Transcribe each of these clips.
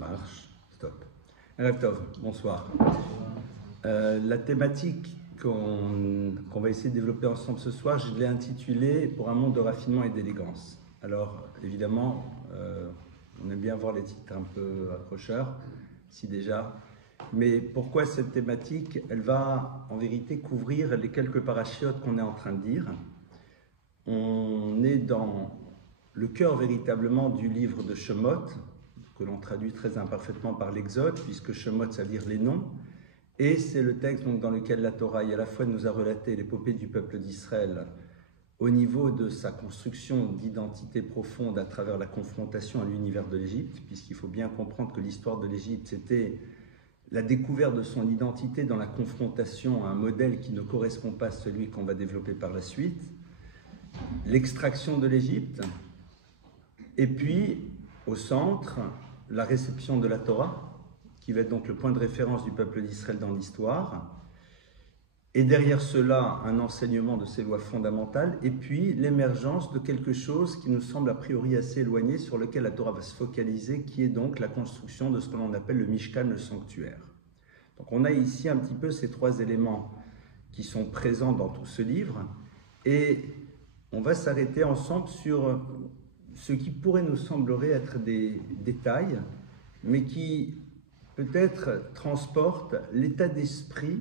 marche. Stop. Erev Tov, bonsoir. La thématique qu'on va essayer de développer ensemble ce soir, je l'ai intitulée « Pour un monde de raffinement et d'élégance ». Alors, évidemment, on aime bien voir les titres un peu accrocheurs, si déjà. Mais pourquoi cette thématique? Elle va en vérité couvrir les quelques parachiotes qu'on est en train de dire. On est dans le cœur véritablement du livre de Shemot, que l'on traduit très imparfaitement par l'Exode, puisque Shemot, ça veut dire les noms. Et c'est le texte donc, dans lequel la Torah, à la fois, nous a relaté l'épopée du peuple d'Israël au niveau de sa construction d'identité profonde à travers la confrontation à l'univers de l'Égypte, puisqu'il faut bien comprendre que l'histoire de l'Égypte, c'était la découverte de son identité dans la confrontation à un modèle qui ne correspond pas à celui qu'on va développer par la suite, l'extraction de l'Égypte, et puis, au centre, la réception de la Torah, qui va être donc le point de référence du peuple d'Israël dans l'histoire, et derrière cela, un enseignement de ces lois fondamentales, et puis l'émergence de quelque chose qui nous semble a priori assez éloigné, sur lequel la Torah va se focaliser, qui est donc la construction de ce que l'on appelle le Mishkan, le sanctuaire. Donc on a ici un petit peu ces trois éléments qui sont présents dans tout ce livre, et on va s'arrêter ensemble sur ce qui pourrait nous semblerait être des détails, mais qui peut-être transporte l'état d'esprit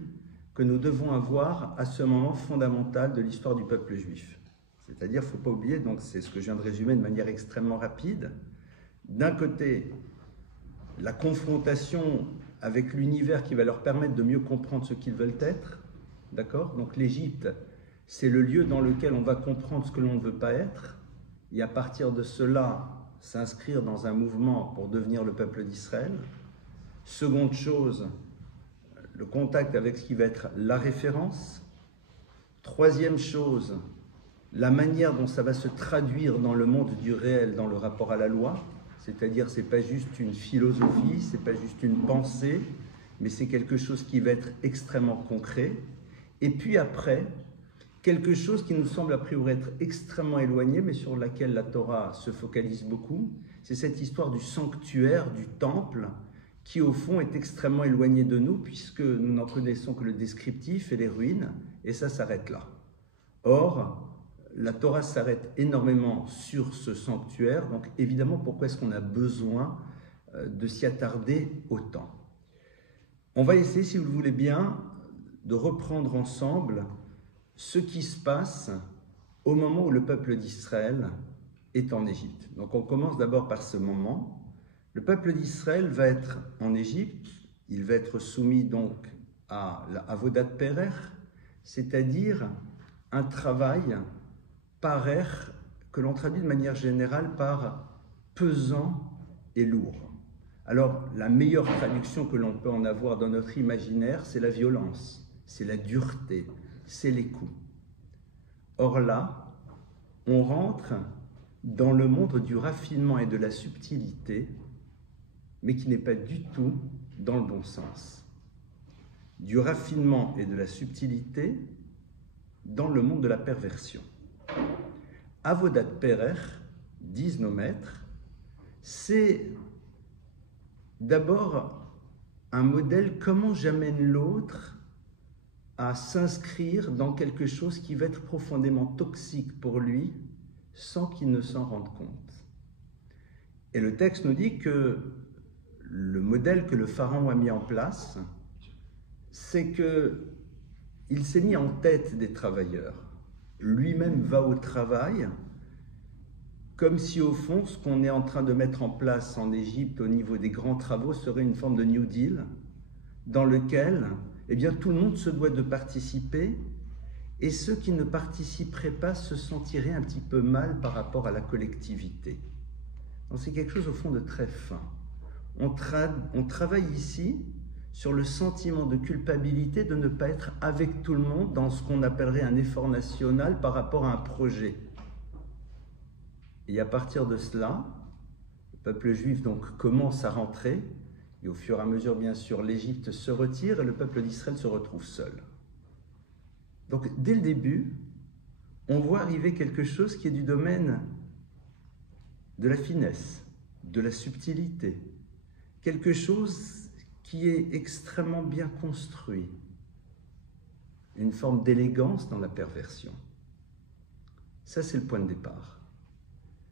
que nous devons avoir à ce moment fondamental de l'histoire du peuple juif. C'est-à-dire, il ne faut pas oublier, donc c'est ce que je viens de résumer de manière extrêmement rapide, d'un côté, la confrontation avec l'univers qui va leur permettre de mieux comprendre ce qu'ils veulent être, d'accord? Donc l'Égypte, c'est le lieu dans lequel on va comprendre ce que l'on ne veut pas être, et à partir de cela, s'inscrire dans un mouvement pour devenir le peuple d'Israël. Seconde chose, le contact avec ce qui va être la référence. Troisième chose, la manière dont ça va se traduire dans le monde du réel, dans le rapport à la loi. C'est-à-dire, ce n'est pas juste une philosophie, ce n'est pas juste une pensée, mais c'est quelque chose qui va être extrêmement concret. Et puis après, quelque chose qui nous semble a priori être extrêmement éloigné, mais sur laquelle la Torah se focalise beaucoup, c'est cette histoire du sanctuaire, du temple, qui au fond est extrêmement éloigné de nous, puisque nous n'en connaissons que le descriptif et les ruines, et ça s'arrête là. Or, la Torah s'arrête énormément sur ce sanctuaire, donc évidemment, pourquoi est-ce qu'on a besoin de s'y attarder autant? On va essayer, si vous le voulez bien, de reprendre ensemble ce qui se passe au moment où le peuple d'Israël est en Égypte. Donc on commence d'abord par ce moment. Le peuple d'Israël va être en Égypte, il va être soumis donc à la avodat perer, c'est-à-dire un travail parer que l'on traduit de manière générale par pesant et lourd. Alors la meilleure traduction que l'on peut en avoir dans notre imaginaire, c'est la violence, c'est la dureté, c'est les coups. Or là, on rentre dans le monde du raffinement et de la subtilité, mais qui n'est pas du tout dans le bon sens. Du raffinement et de la subtilité dans le monde de la perversion. Avodat perer, disent nos maîtres, c'est d'abord un modèle comment j'amène l'autre à s'inscrire dans quelque chose qui va être profondément toxique pour lui sans qu'il ne s'en rende compte. Et le texte nous dit que le modèle que le pharaon a mis en place, c'est qu'il s'est mis en tête des travailleurs. Lui-même va au travail, comme si au fond, ce qu'on est en train de mettre en place en Égypte au niveau des grands travaux serait une forme de New Deal, dans lequel eh bien, tout le monde se doit de participer, et ceux qui ne participeraient pas se sentiraient un petit peu mal par rapport à la collectivité. Donc c'est quelque chose au fond de très fin. On travaille ici sur le sentiment de culpabilité de ne pas être avec tout le monde dans ce qu'on appellerait un effort national par rapport à un projet. Et à partir de cela, le peuple juif donc commence à rentrer, et au fur et à mesure, bien sûr, l'Égypte se retire et le peuple d'Israël se retrouve seul. Donc, dès le début, on voit arriver quelque chose qui est du domaine de la finesse, de la subtilité, quelque chose qui est extrêmement bien construit, une forme d'élégance dans la perversion. Ça, c'est le point de départ.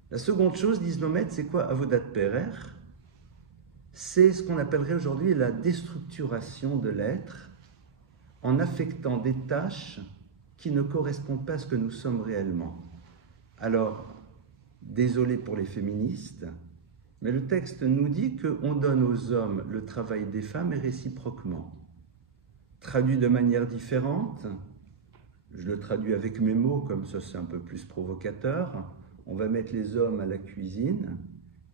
La seconde chose, disent nos maîtres, c'est quoi? Avodat Perer, c'est ce qu'on appellerait aujourd'hui la déstructuration de l'être en affectant des tâches qui ne correspondent pas à ce que nous sommes réellement. Alors, désolé pour les féministes, mais le texte nous dit qu'on donne aux hommes le travail des femmes et réciproquement. Traduit de manière différente, je le traduis avec mes mots, comme ça c'est un peu plus provocateur, on va mettre les hommes à la cuisine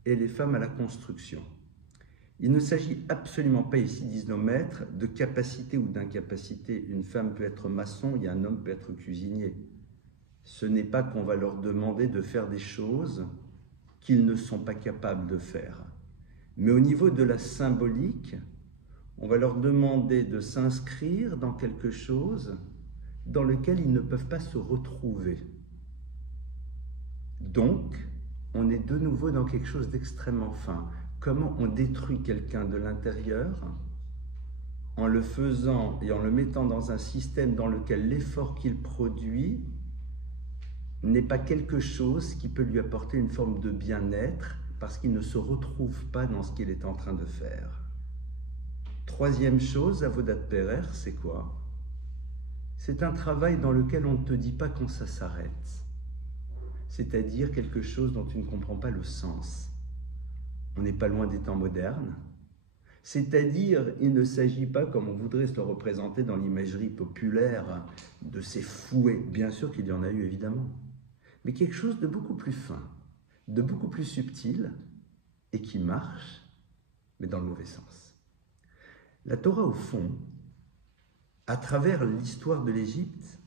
et les femmes à la construction. Il ne s'agit absolument pas ici, disent nos maîtres, de capacité ou d'incapacité. Une femme peut être maçon et un homme peut être cuisinier. Ce n'est pas qu'on va leur demander de faire des choses qu'ils ne sont pas capables de faire. Mais au niveau de la symbolique, on va leur demander de s'inscrire dans quelque chose dans lequel ils ne peuvent pas se retrouver. Donc, on est de nouveau dans quelque chose d'extrêmement fin. Comment on détruit quelqu'un de l'intérieur en le faisant et en le mettant dans un système dans lequel l'effort qu'il produit n'est pas quelque chose qui peut lui apporter une forme de bien-être parce qu'il ne se retrouve pas dans ce qu'il est en train de faire. Troisième chose, Avodat Perer, c'est quoi? C'est un travail dans lequel on ne te dit pas quand ça s'arrête, c'est-à-dire quelque chose dont tu ne comprends pas le sens. On n'est pas loin des temps modernes, c'est-à-dire il ne s'agit pas, comme on voudrait se le représenter dans l'imagerie populaire, de ces fouets, bien sûr qu'il y en a eu évidemment, mais quelque chose de beaucoup plus fin, de beaucoup plus subtil et qui marche, mais dans le mauvais sens. La Torah, au fond, à travers l'histoire de l'Égypte,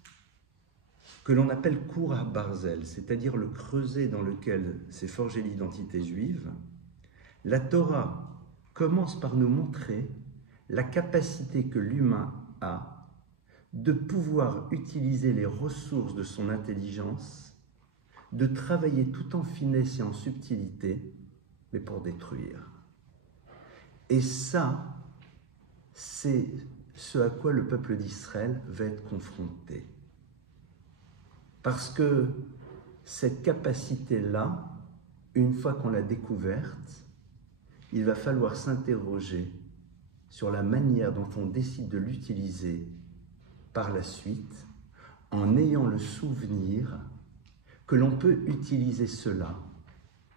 que l'on appelle Kour HaBarzel, c'est-à-dire le creuset dans lequel s'est forgée l'identité juive, la Torah commence par nous montrer la capacité que l'humain a de pouvoir utiliser les ressources de son intelligence, de travailler tout en finesse et en subtilité, mais pour détruire. Et ça, c'est ce à quoi le peuple d'Israël va être confronté. Parce que cette capacité-là, une fois qu'on l'a découverte, il va falloir s'interroger sur la manière dont on décide de l'utiliser par la suite, en ayant le souvenir que l'on peut utiliser cela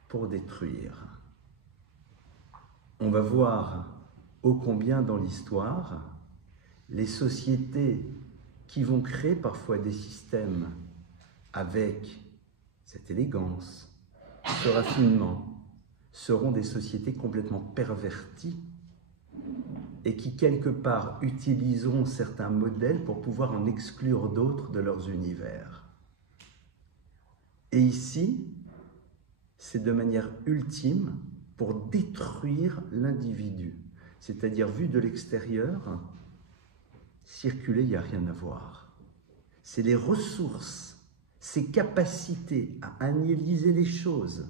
pour détruire. On va voir ô combien dans l'histoire, les sociétés qui vont créer parfois des systèmes avec cette élégance, ce raffinement, seront des sociétés complètement perverties et qui, quelque part, utiliseront certains modèles pour pouvoir en exclure d'autres de leurs univers. Et ici, c'est de manière ultime pour détruire l'individu. C'est-à-dire, vu de l'extérieur, circuler, il n'y a rien à voir. C'est les ressources, ces capacités à analyser les choses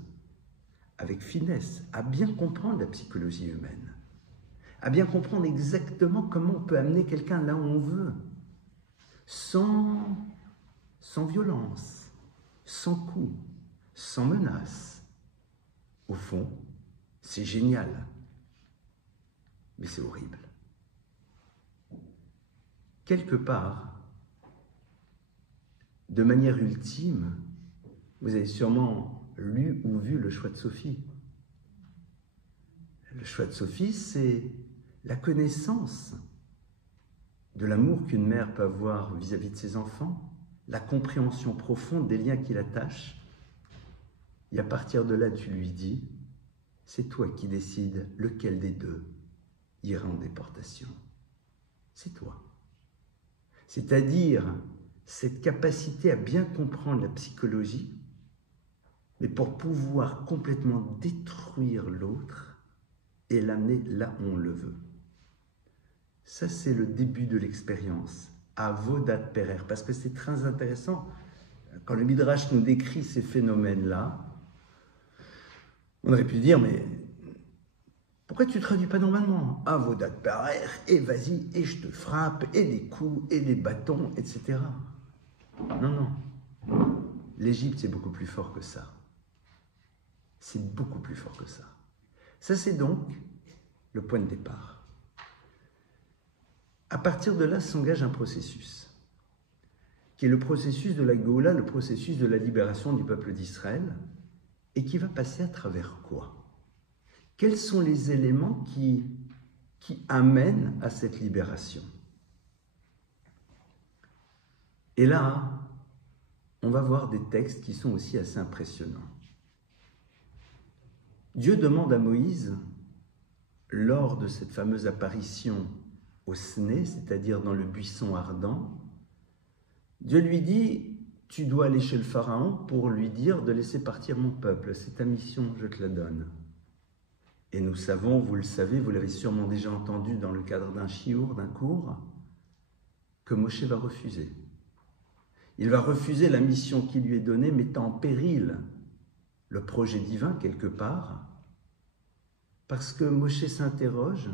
avec finesse, à bien comprendre la psychologie humaine, à bien comprendre exactement comment on peut amener quelqu'un là où on veut, sans violence, sans coup, sans menace. Au fond, c'est génial, mais c'est horrible. Quelque part, de manière ultime, vous avez sûrement lu ou vu le choix de Sophie. Le choix de Sophie, c'est la connaissance de l'amour qu'une mère peut avoir vis-à-vis de ses enfants, la compréhension profonde des liens qui l'attachent. Et à partir de là, tu lui dis, c'est toi qui décides lequel des deux ira en déportation. C'est toi. C'est-à-dire cette capacité à bien comprendre la psychologie, mais pour pouvoir complètement détruire l'autre et l'amener là où on le veut. Ça, c'est le début de l'expérience, Avodat Perer, parce que c'est très intéressant. Quand le Midrash nous décrit ces phénomènes-là, on aurait pu dire, mais pourquoi tu ne traduis pas normalement? Ah, vos dates parer, et vas-y, et je te frappe, et des coups, et des bâtons, etc. Non, non. L'Égypte, c'est beaucoup plus fort que ça. C'est beaucoup plus fort que ça. Ça, c'est donc le point de départ. À partir de là s'engage un processus, qui est le processus de la Géoula, le processus de la libération du peuple d'Israël, et qui va passer à travers quoi? Quels sont les éléments qui amènent à cette libération? Et là, on va voir des textes qui sont aussi assez impressionnants. Dieu demande à Moïse, lors de cette fameuse apparition au Sné, c'est-à-dire dans le buisson ardent, Dieu lui dit, tu dois aller chez le Pharaon pour lui dire de laisser partir mon peuple, c'est ta mission, je te la donne. Et nous savons, vous le savez, vous l'avez sûrement déjà entendu dans le cadre d'un chiour, d'un cours, que Moshe va refuser. Il va refuser la mission qui lui est donnée, mettant en péril le projet divin quelque part, parce que Moshe s'interroge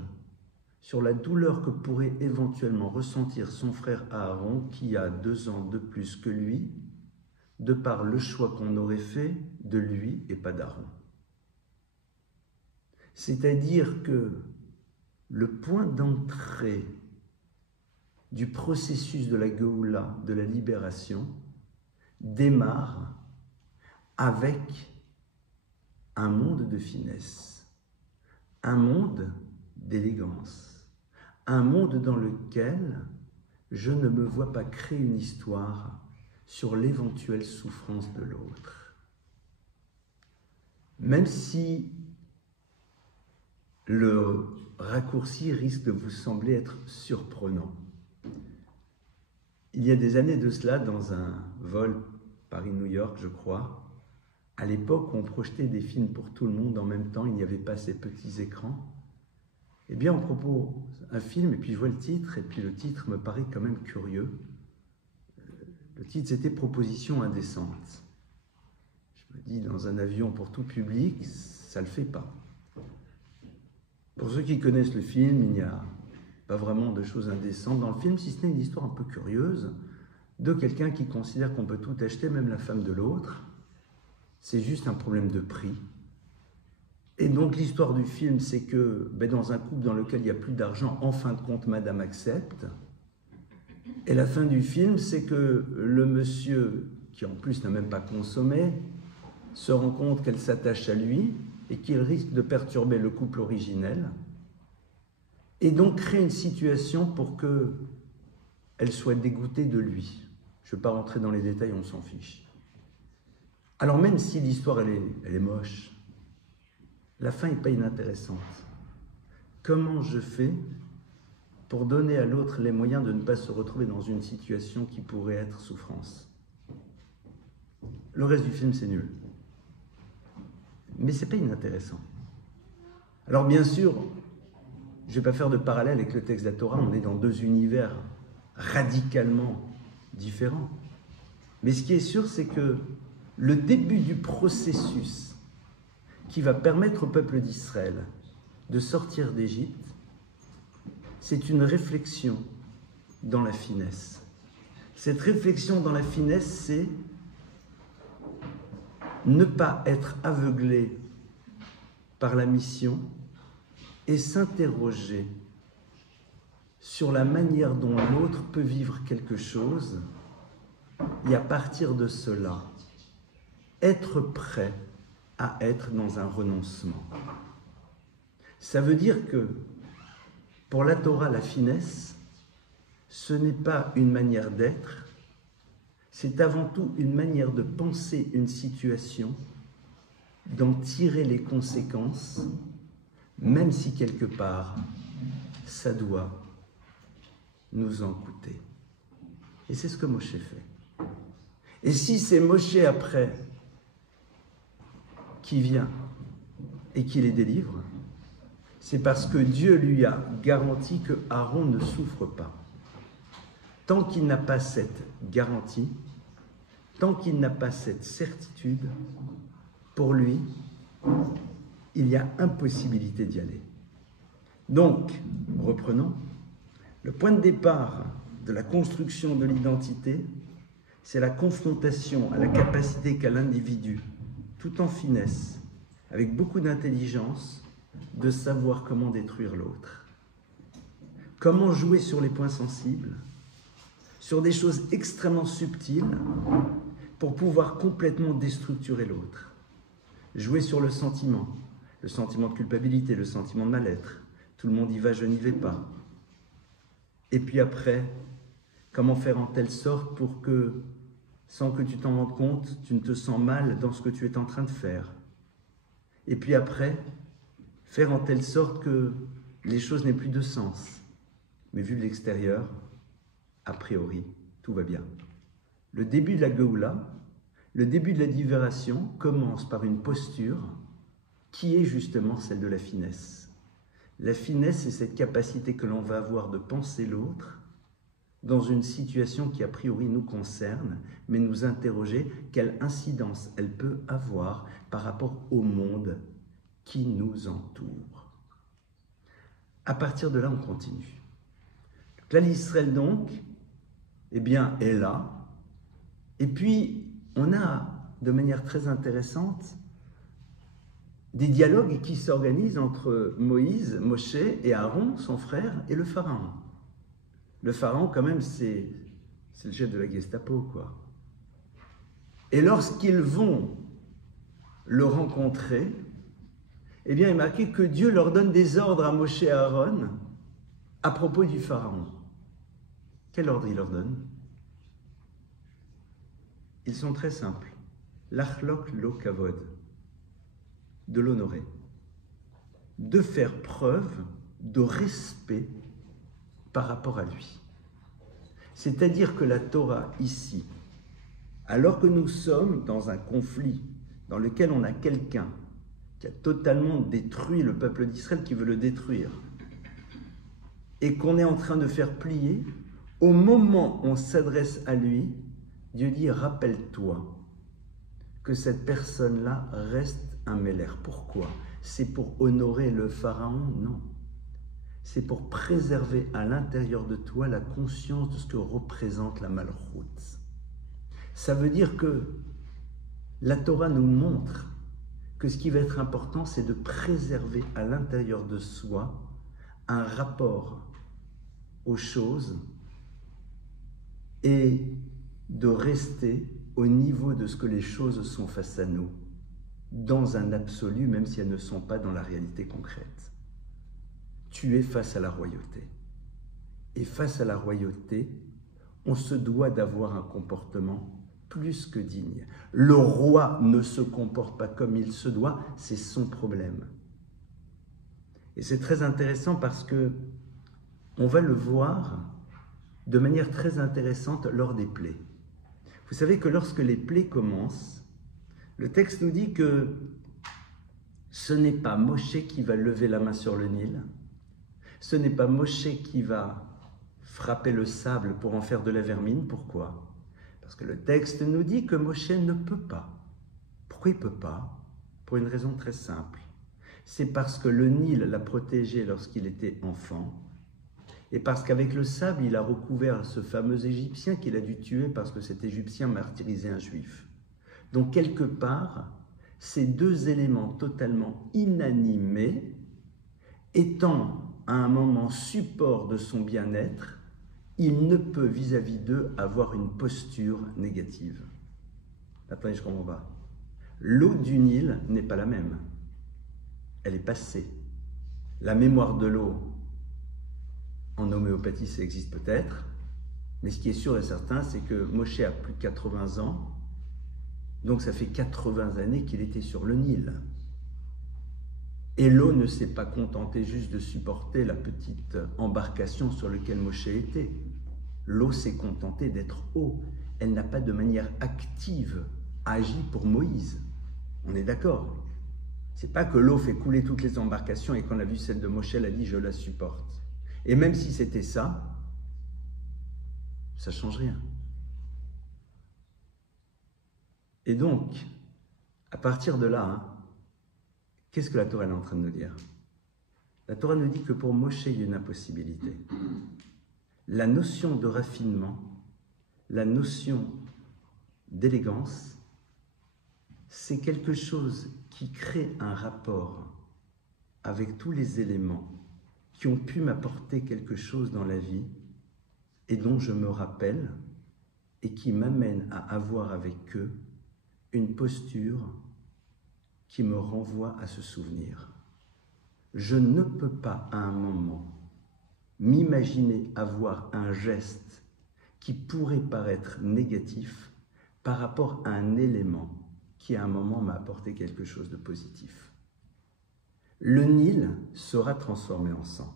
sur la douleur que pourrait éventuellement ressentir son frère Aaron, qui a 2 ans de plus que lui, de par le choix qu'on aurait fait de lui et pas d'Aaron. C'est-à-dire que le point d'entrée du processus de la Géoula, de la libération, démarre avec un monde de finesse, un monde d'élégance, un monde dans lequel je ne me vois pas créer une histoire sur l'éventuelle souffrance de l'autre. Même si le raccourci risque de vous sembler être surprenant. Il y a des années de cela, dans un vol Paris-New York, je crois, à l'époque où on projetait des films pour tout le monde en même temps, il n'y avait pas ces petits écrans, eh bien on propose un film et puis je vois le titre, et puis le titre me paraît quand même curieux. Le titre c'était « Proposition indécente ». Je me dis, dans un avion pour tout public, ça ne le fait pas. Pour ceux qui connaissent le film, il n'y a pas vraiment de choses indécentes dans le film, si ce n'est une histoire un peu curieuse de quelqu'un qui considère qu'on peut tout acheter, même la femme de l'autre. C'est juste un problème de prix. Et donc l'histoire du film, c'est que dans un couple dans lequel il n'y a plus d'argent, en fin de compte, madame accepte. Et la fin du film, c'est que le monsieur, qui en plus n'a même pas consommé, se rend compte qu'elle s'attache à lui et qu'il risque de perturber le couple originel, et donc crée une situation pour qu'elle soit dégoûtée de lui. Je ne vais pas rentrer dans les détails, on s'en fiche. Alors même si l'histoire elle est moche, la fin n'est pas inintéressante. Comment je fais pour donner à l'autre les moyens de ne pas se retrouver dans une situation qui pourrait être souffrance? Le reste du film, c'est nul. Mais ce n'est pas inintéressant. Alors bien sûr, je ne vais pas faire de parallèle avec le texte de la Torah, on est dans 2 univers radicalement différents. Mais ce qui est sûr, c'est que le début du processus qui va permettre au peuple d'Israël de sortir d'Égypte, c'est une réflexion dans la finesse. Cette réflexion dans la finesse, c'est ne pas être aveuglé par la mission et s'interroger sur la manière dont l'autre peut vivre quelque chose et à partir de cela, être prêt à être dans un renoncement. Ça veut dire que pour la Torah, la finesse, ce n'est pas une manière d'être, c'est avant tout une manière de penser une situation, d'en tirer les conséquences, même si quelque part, ça doit nous en coûter. Et c'est ce que Moshe fait. Et si c'est Moshe après qui vient et qui les délivre, c'est parce que Dieu lui a garanti que Aaron ne souffre pas. Tant qu'il n'a pas cette garantie, tant qu'il n'a pas cette certitude, pour lui, il y a impossibilité d'y aller. Donc, reprenons, le point de départ de la construction de l'identité, c'est la confrontation à la capacité qu'a l'individu, tout en finesse, avec beaucoup d'intelligence, de savoir comment détruire l'autre. Comment jouer sur les points sensibles, sur des choses extrêmement subtiles, pour pouvoir complètement déstructurer l'autre. Jouer sur le sentiment de culpabilité, le sentiment de mal-être. Tout le monde y va, je n'y vais pas. Et puis après, comment faire en telle sorte pour que, sans que tu t'en rendes compte, tu ne te sens mal dans ce que tu es en train de faire. Et puis après, faire en telle sorte que les choses n'aient plus de sens. Mais vu de l'extérieur, a priori, tout va bien. Le début de la Géoula, le début de la libération commence par une posture qui est justement celle de la finesse. La finesse, c'est cette capacité que l'on va avoir de penser l'autre dans une situation qui a priori nous concerne, mais nous interroger quelle incidence elle peut avoir par rapport au monde qui nous entoure. À partir de là, on continue. Là, l'Israël donc, eh bien, est là. Et puis, on a, de manière très intéressante, des dialogues qui s'organisent entre Moïse, Moshe et Aaron, son frère, et le pharaon. Le pharaon, quand même, c'est le chef de la Gestapo, quoi. Et lorsqu'ils vont le rencontrer, eh bien, il est marqué que Dieu leur donne des ordres à Moshe et à Aaron à propos du pharaon. Quel ordre il leur donne? Ils sont très simples. L'achlok lo kavod, de l'honorer, de faire preuve de respect par rapport à lui. C'est-à-dire que la Torah ici, alors que nous sommes dans un conflit dans lequel on a quelqu'un qui a totalement détruit le peuple d'Israël, qui veut le détruire, et qu'on est en train de faire plier, au moment où on s'adresse à lui, Dieu dit « Rappelle-toi que cette personne-là reste un mélère. » Pourquoi? C'est pour honorer le pharaon? Non. C'est pour préserver à l'intérieur de toi la conscience de ce que représente la malchoute. Ça veut dire que la Torah nous montre que ce qui va être important, c'est de préserver à l'intérieur de soi un rapport aux choses et de rester au niveau de ce que les choses sont face à nous, dans un absolu, même si elles ne sont pas dans la réalité concrète. Tu es face à la royauté. Et face à la royauté, on se doit d'avoir un comportement plus que digne. Le roi ne se comporte pas comme il se doit, c'est son problème. Et c'est très intéressant parce que on va le voir de manière très intéressante lors des plaies. Vous savez que lorsque les plaies commencent, le texte nous dit que ce n'est pas Moshe qui va lever la main sur le Nil, ce n'est pas Moshe qui va frapper le sable pour en faire de la vermine. Pourquoi? Parce que le texte nous dit que Moshe ne peut pas. Pourquoi il ne peut pas? Pour une raison très simple. C'est parce que le Nil l'a protégé lorsqu'il était enfant, et parce qu'avec le sable, il a recouvert ce fameux Égyptien qu'il a dû tuer parce que cet Égyptien martyrisait un Juif. Donc, quelque part, ces deux éléments totalement inanimés, étant à un moment support de son bien-être, il ne peut vis-à-vis d'eux avoir une posture négative. Attendez, je comprends pas. L'eau du Nil n'est pas la même. Elle est passée. La mémoire de l'eau, en homéopathie, ça existe peut-être, mais ce qui est sûr et certain, c'est que Moshe a plus de 80 ans, donc ça fait 80 années qu'il était sur le Nil. Et l'eau ne s'est pas contentée juste de supporter la petite embarcation sur laquelle Moshe était. L'eau s'est contentée d'être eau. Elle n'a pas de manière active agi pour Moïse. On est d'accord? C'est pas que l'eau fait couler toutes les embarcations et qu'on a vu celle de Moshe, elle a dit « je la supporte ». Et même si c'était ça, ça ne change rien. Et donc, à partir de là, qu'est-ce que la Torah est en train de nous dire? La Torah nous dit que pour Moshe, il y a une impossibilité. La notion de raffinement, la notion d'élégance, c'est quelque chose qui crée un rapport avec tous les éléments qui ont pu m'apporter quelque chose dans la vie et dont je me rappelle et qui m'amène à avoir avec eux une posture qui me renvoie à ce souvenir. Je ne peux pas à un moment m'imaginer avoir un geste qui pourrait paraître négatif par rapport à un élément qui à un moment m'a apporté quelque chose de positif. Le Nil sera transformé en sang.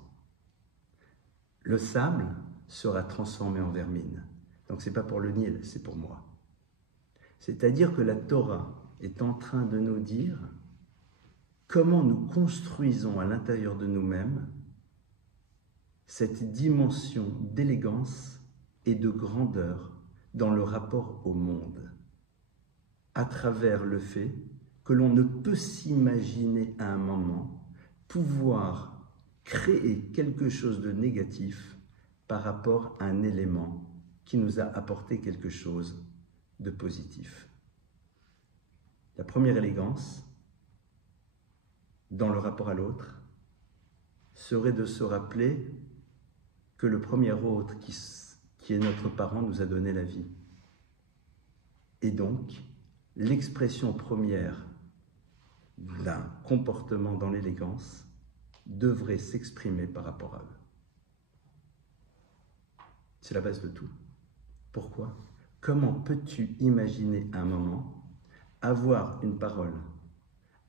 Le sable sera transformé en vermine. Donc ce n'est pas pour le Nil, c'est pour moi. C'est-à-dire que la Torah est en train de nous dire comment nous construisons à l'intérieur de nous-mêmes cette dimension d'élégance et de grandeur dans le rapport au monde, à travers le fait que l'on ne peut s'imaginer à un moment pouvoir créer quelque chose de négatif par rapport à un élément qui nous a apporté quelque chose de positif. La première élégance, dans le rapport à l'autre, serait de se rappeler que le premier autre qui est notre parent nous a donné la vie. Et donc, l'expression première d'un comportement dans l'élégance devrait s'exprimer par rapport à eux. C'est la base de tout. Pourquoi? Comment peux-tu imaginer un moment avoir une parole,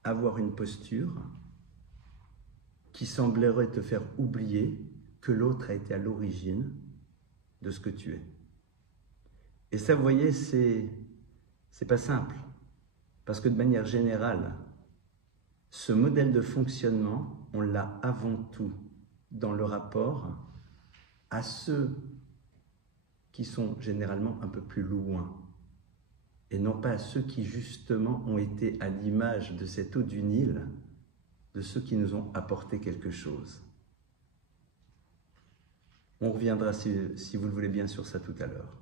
avoir une posture qui semblerait te faire oublier que l'autre a été à l'origine de ce que tu es? Et ça, vous voyez, c'est pas simple. Parce que de manière générale, ce modèle de fonctionnement, on l'a avant tout dans le rapport à ceux qui sont généralement un peu plus loin, et non pas à ceux qui justement ont été à l'image de cette eau du Nil, de ceux qui nous ont apporté quelque chose. On reviendra, si vous le voulez bien, sur ça tout à l'heure.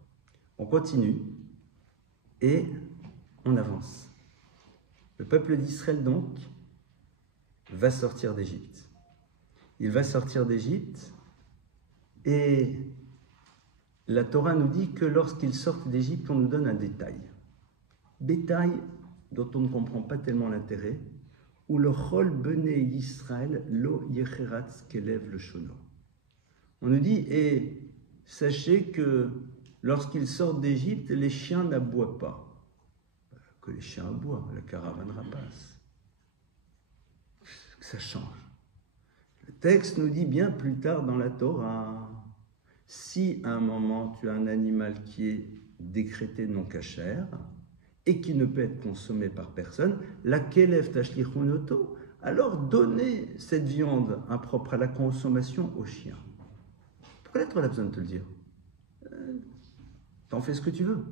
On continue et on avance. Le peuple d'Israël, donc, va sortir d'Égypte. Il va sortir d'Égypte et la Torah nous dit que lorsqu'ils sortent d'Égypte, on nous donne un détail. Détail dont on ne comprend pas tellement l'intérêt, où le Chol Bené Yisraël lo yecheratz kelev le shono. On nous dit, et sachez que lorsqu'ils sortent d'Égypte, les chiens n'aboient pas. Que les chiens aboient, la caravane rapace. Ça change. Le texte nous dit bien plus tard dans la Torah, si à un moment tu as un animal qui est décrété non cachère et qui ne peut être consommé par personne, la kelev tashlichunoto, alors donnez cette viande impropre à la consommation aux chiens. Pourquoi la Torah a besoin de te le dire? T'en fais ce que tu veux.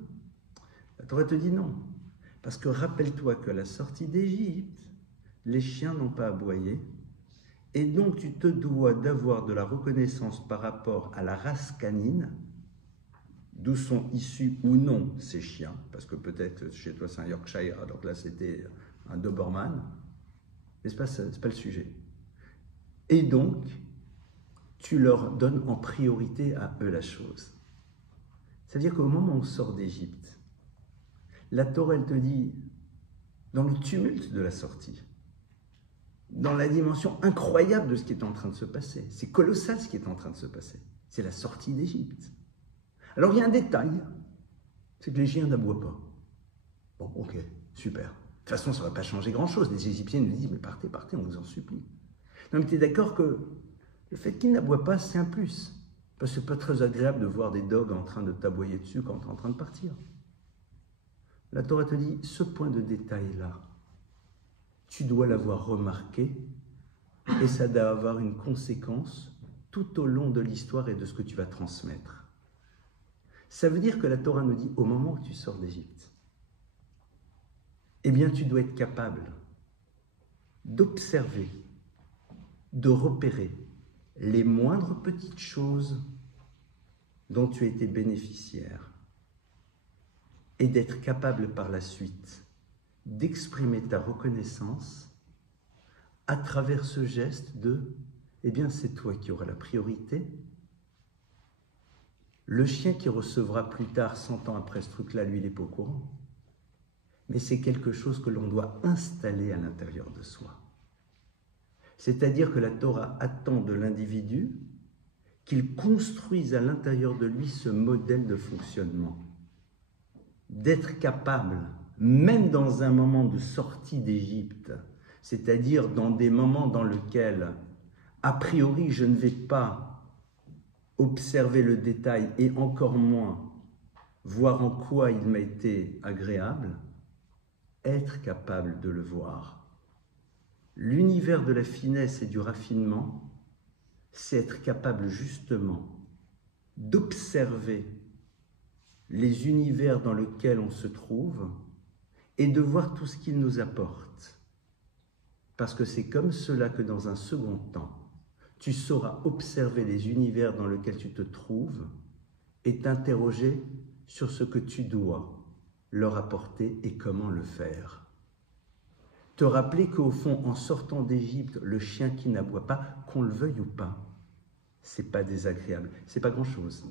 La Torah te dit non. Parce que rappelle-toi qu'à la sortie d'Égypte, les chiens n'ont pas aboyé, et donc tu te dois d'avoir de la reconnaissance par rapport à la race canine, d'où sont issus ou non ces chiens, parce que peut-être chez toi c'est un Yorkshire, alors que là c'était un Doberman, mais ce n'est pas le sujet. Et donc, tu leur donnes en priorité à eux la chose. C'est-à-dire qu'au moment où on sort d'Égypte, la Torah, elle te dit, dans le tumulte de la sortie, dans la dimension incroyable de ce qui est en train de se passer, c'est colossal ce qui est en train de se passer, c'est la sortie d'Égypte. Alors il y a un détail, c'est que les chiens n'aboient pas. Bon, ok, super. De toute façon, ça ne va pas changer grand-chose. Les Égyptiens nous disent, mais partez, partez, on vous en supplie. Non, mais tu es d'accord que le fait qu'ils n'aboient pas, c'est un plus. Parce que c'est pas très agréable de voir des dogs en train de t'aboyer dessus quand tu es en train de partir. La Torah te dit, ce point de détail-là, tu dois l'avoir remarqué et ça doit avoir une conséquence tout au long de l'histoire et de ce que tu vas transmettre. Ça veut dire que la Torah nous dit, au moment où tu sors d'Égypte, eh bien tu dois être capable d'observer, de repérer les moindres petites choses dont tu as été bénéficiaire et d'être capable par la suite d'exprimer ta reconnaissance à travers ce geste de « eh bien c'est toi qui auras la priorité ». Le chien qui recevra plus tard, 100 ans après ce truc-là, lui, il n'est pas au courant. Mais c'est quelque chose que l'on doit installer à l'intérieur de soi. C'est-à-dire que la Torah attend de l'individu qu'il construise à l'intérieur de lui ce modèle de fonctionnement. D'être capable, même dans un moment de sortie d'Égypte, c'est-à-dire dans des moments dans lesquels, a priori, je ne vais pas observer le détail et encore moins voir en quoi il m'a été agréable, être capable de le voir. L'univers de la finesse et du raffinement, c'est être capable justement d'observer les univers dans lesquels on se trouve et de voir tout ce qu'ils nous apportent. Parce que c'est comme cela que dans un second temps, tu sauras observer les univers dans lesquels tu te trouves et t'interroger sur ce que tu dois leur apporter et comment le faire. Te rappeler qu'au fond, en sortant d'Égypte, le chien qui n'aboie pas, qu'on le veuille ou pas, c'est pas désagréable, c'est pas grand-chose.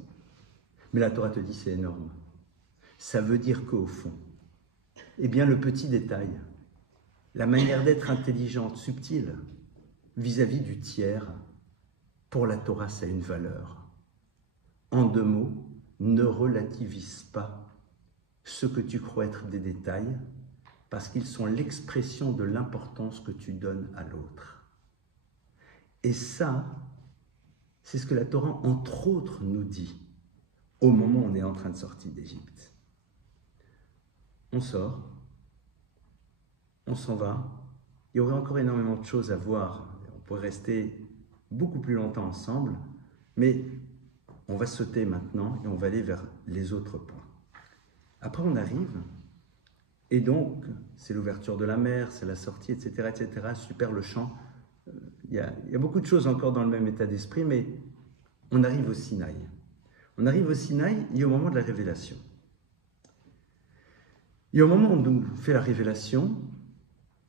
Mais la Torah te dit c'est énorme. Ça veut dire qu'au fond, eh bien le petit détail, la manière d'être intelligente, subtile, vis-à-vis du tiers, pour la Torah, ça a une valeur. En 2 mots, ne relativise pas ce que tu crois être des détails, parce qu'ils sont l'expression de l'importance que tu donnes à l'autre. Et ça, c'est ce que la Torah, entre autres, nous dit au moment où on est en train de sortir d'Égypte. On sort, on s'en va, il y aurait encore énormément de choses à voir, on pourrait rester beaucoup plus longtemps ensemble, mais on va sauter maintenant et on va aller vers les autres points. Après on arrive, et donc c'est l'ouverture de la mer, c'est la sortie, etc., etc., super le chant. Il y a beaucoup de choses encore dans le même état d'esprit, mais on arrive au Sinaï. On arrive au Sinaï, il y a au moment de la révélation. Et au moment où on nous fait la révélation,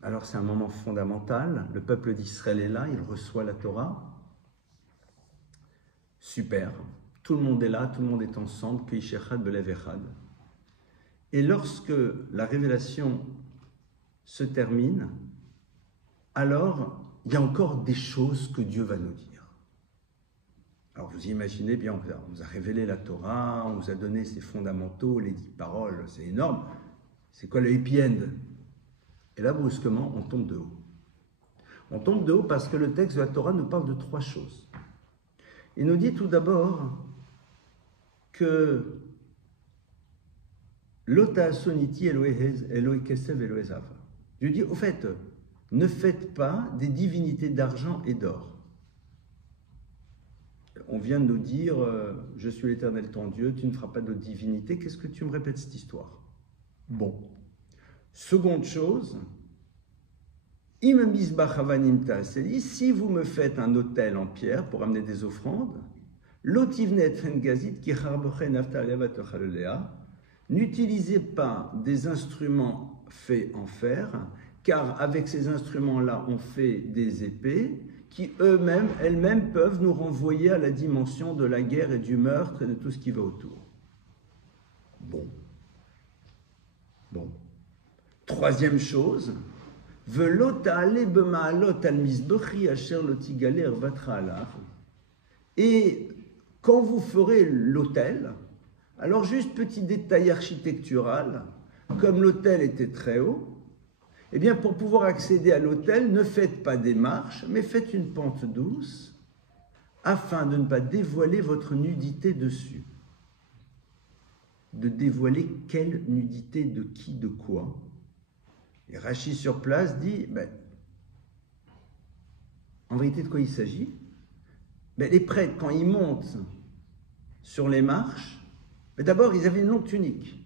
alors c'est un moment fondamental, le peuple d'Israël est là, il reçoit la Torah. Super, tout le monde est là, tout le monde est ensemble, Keishechad Belev Echad. Et lorsque la révélation se termine, alors il y a encore des choses que Dieu va nous dire. Alors vous imaginez bien, on nous a révélé la Torah, on nous a donné ses fondamentaux, les 10 paroles, c'est énorme. C'est quoi le happy end? Et là, brusquement, on tombe de haut. On tombe de haut parce que le texte de la Torah nous parle de 3 choses. Il nous dit tout d'abord que Lota soniti Elohe Kesev Elohe Zav. Dieu dit, au fait, ne faites pas des divinités d'argent et d'or. On vient de nous dire, je suis l'Éternel ton Dieu, tu ne feras pas de divinité. Qu'est-ce que tu me répètes cette histoire? Bon. Seconde chose, si vous me faites un autel en pierre pour amener des offrandes, n'utilisez pas des instruments faits en fer, car avec ces instruments-là, on fait des épées qui elles-mêmes peuvent nous renvoyer à la dimension de la guerre et du meurtre et de tout ce qui va autour. Bon. Troisième chose, et quand vous ferez l'autel, alors juste petit détail architectural, comme l'autel était très haut, eh bien pour pouvoir accéder à l'autel, ne faites pas des marches, mais faites une pente douce, afin de ne pas dévoiler votre nudité dessus. De dévoiler quelle nudité, de qui, de quoi. Et Rachi sur place dit, en vérité de quoi il s'agit? Les prêtres, quand ils montent sur les marches, d'abord ils avaient une longue tunique.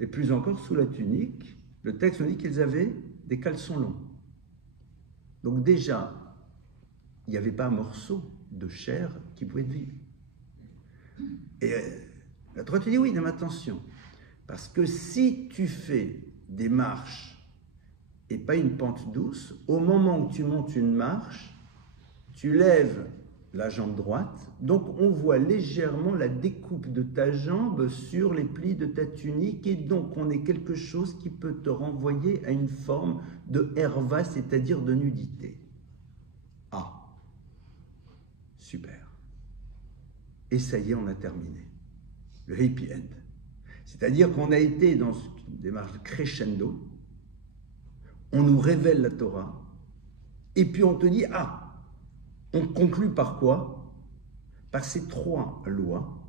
Et plus encore, sous la tunique, le texte nous dit qu'ils avaient des caleçons longs. Donc déjà, il n'y avait pas un morceau de chair qui pouvait être vive. Et la Torah te dit oui, mais attention, parce que si tu fais des marches et pas une pente douce, au moment où tu montes une marche, tu lèves la jambe droite, donc on voit légèrement la découpe de ta jambe sur les plis de ta tunique, et donc on est quelque chose qui peut te renvoyer à une forme de herva, c'est-à-dire de nudité. Ah, super. Et ça y est, on a terminé. Le happy end. C'est-à-dire qu'on a été dans une démarche de crescendo, on nous révèle la Torah, et puis on te dit, ah, on conclut par quoi? Par ces 3 lois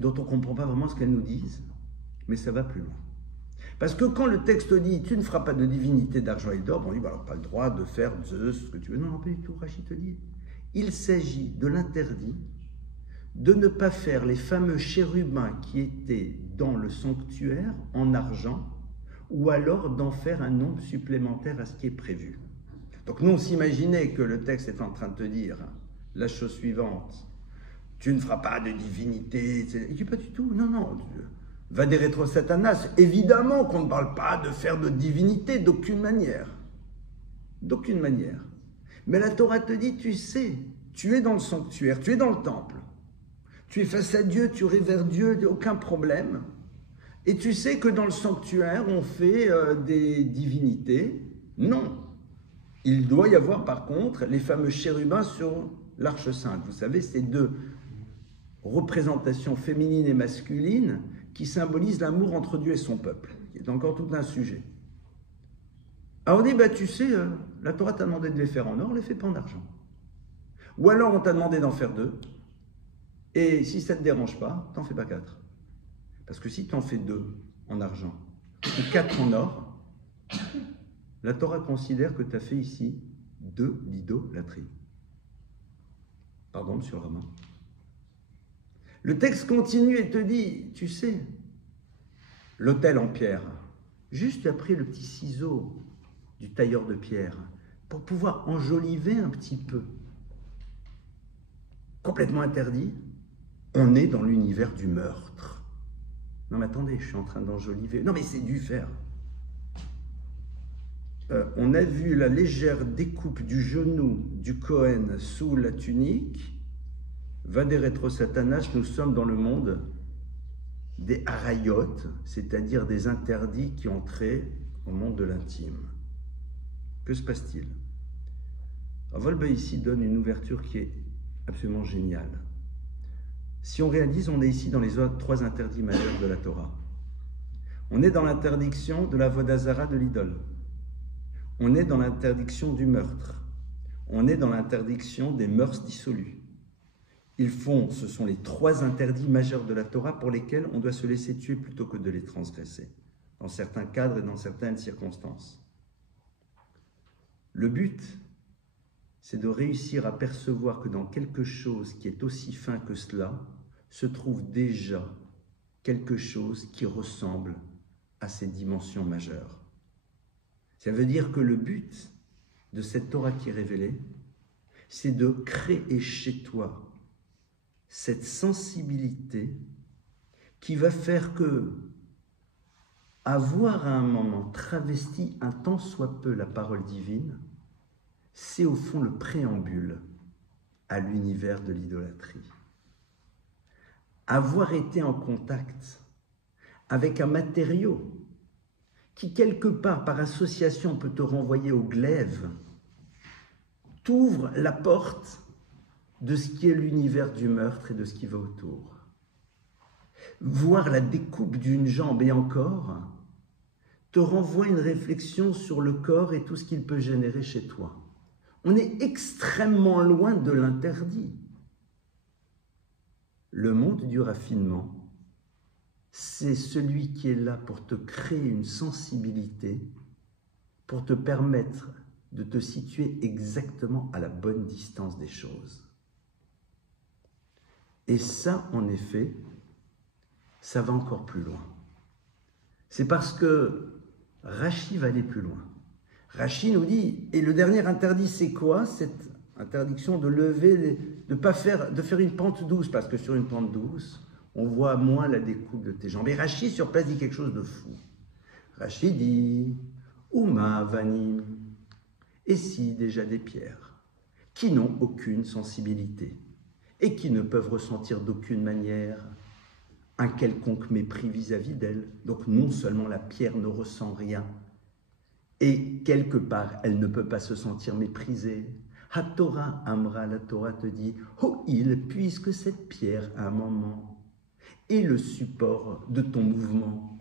dont on ne comprend pas vraiment ce qu'elles nous disent, mais ça va plus loin. Parce que quand le texte dit « tu ne feras pas de divinité d'argent et d'or », on dit bah, « alors pas le droit de faire Zeus, ce que tu veux ». Non, non, pas du tout, Rachid te dit. Il s'agit de l'interdit de ne pas faire les fameux chérubins qui étaient dans le sanctuaire en argent, ou alors d'en faire un nombre supplémentaire à ce qui est prévu. Donc nous, on s'imaginait que le texte est en train de te dire la chose suivante, tu ne feras pas de divinité, etc. Il dit pas du tout, non, non, va des rétro Satanas, évidemment qu'on ne parle pas de faire de divinité d'aucune manière. D'aucune manière. Mais la Torah te dit, tu sais, tu es dans le sanctuaire, tu es dans le temple, tu es face à Dieu, tu révères Dieu, aucun problème. Et tu sais que dans le sanctuaire, on fait des divinités. Non. Il doit y avoir par contre les fameux chérubins sur l'Arche Sainte. Vous savez, ces 2 représentations féminines et masculines qui symbolisent l'amour entre Dieu et son peuple. C'est encore tout un sujet. Alors on dit, bah, tu sais, la Torah t'a demandé de les faire en or, on les fait pas en argent. Ou alors on t'a demandé d'en faire 2, et si ça ne te dérange pas, t'en fais pas 4. Parce que si tu en fais 2 en argent ou 4 en or, la Torah considère que tu as fait ici 2 l'idolâtrie. Pardon, monsieur le rabbin. Le texte continue et te dit, tu sais, l'autel en pierre, juste tu as pris le petit ciseau du tailleur de pierre pour pouvoir enjoliver un petit peu. Complètement interdit, on est dans l'univers du meurtre. Non mais attendez, je suis en train d'enjoliver. Non mais c'est du fer. On a vu la légère découpe du genou du Cohen sous la tunique. Va des rétro Satanas, nous sommes dans le monde des harayot, c'est-à-dire des interdits qui ont trait au monde de l'intime. Que se passe-t-il? Volbe ici donne une ouverture qui est absolument géniale. Si on réalise, on est ici dans les 3 interdits majeurs de la Torah. On est dans l'interdiction de la vodazara de l'idole. On est dans l'interdiction du meurtre. On est dans l'interdiction des mœurs dissolues. Ce sont les 3 interdits majeurs de la Torah pour lesquels on doit se laisser tuer plutôt que de les transgresser, dans certains cadres et dans certaines circonstances. Le but, c'est de réussir à percevoir que dans quelque chose qui est aussi fin que cela, se trouve déjà quelque chose qui ressemble à ces dimensions majeures. Ça veut dire que le but de cette Torah qui est révélée, c'est de créer chez toi cette sensibilité qui va faire que avoir à un moment travesti un tant soit peu la parole divine, c'est au fond le préambule à l'univers de l'idolâtrie. Avoir été en contact avec un matériau qui, quelque part, par association, peut te renvoyer au glaive, t'ouvre la porte de ce qui est l'univers du meurtre et de ce qui va autour. Voir la découpe d'une jambe et encore te renvoie une réflexion sur le corps et tout ce qu'il peut générer chez toi. On est extrêmement loin de l'interdit. Le monde du raffinement, c'est celui qui est là pour te créer une sensibilité, pour te permettre de te situer exactement à la bonne distance des choses. Et ça, en effet, ça va encore plus loin. C'est parce que Rashi va aller plus loin. Rachi nous dit, et le dernier interdit, c'est quoi? Cette interdiction de lever, de faire une pente douce, parce que sur une pente douce, on voit moins la découpe de tes jambes. Et Rachi, sur place, dit quelque chose de fou. Rachi dit, Uma vanim, et si déjà des pierres, qui n'ont aucune sensibilité, et qui ne peuvent ressentir d'aucune manière un quelconque mépris vis-à-vis d'elles. Donc non seulement la pierre ne ressent rien, et quelque part, elle ne peut pas se sentir méprisée. Ha-Torah Amra, la Torah te dit, oh il, puisque cette pierre à un moment est le support de ton mouvement,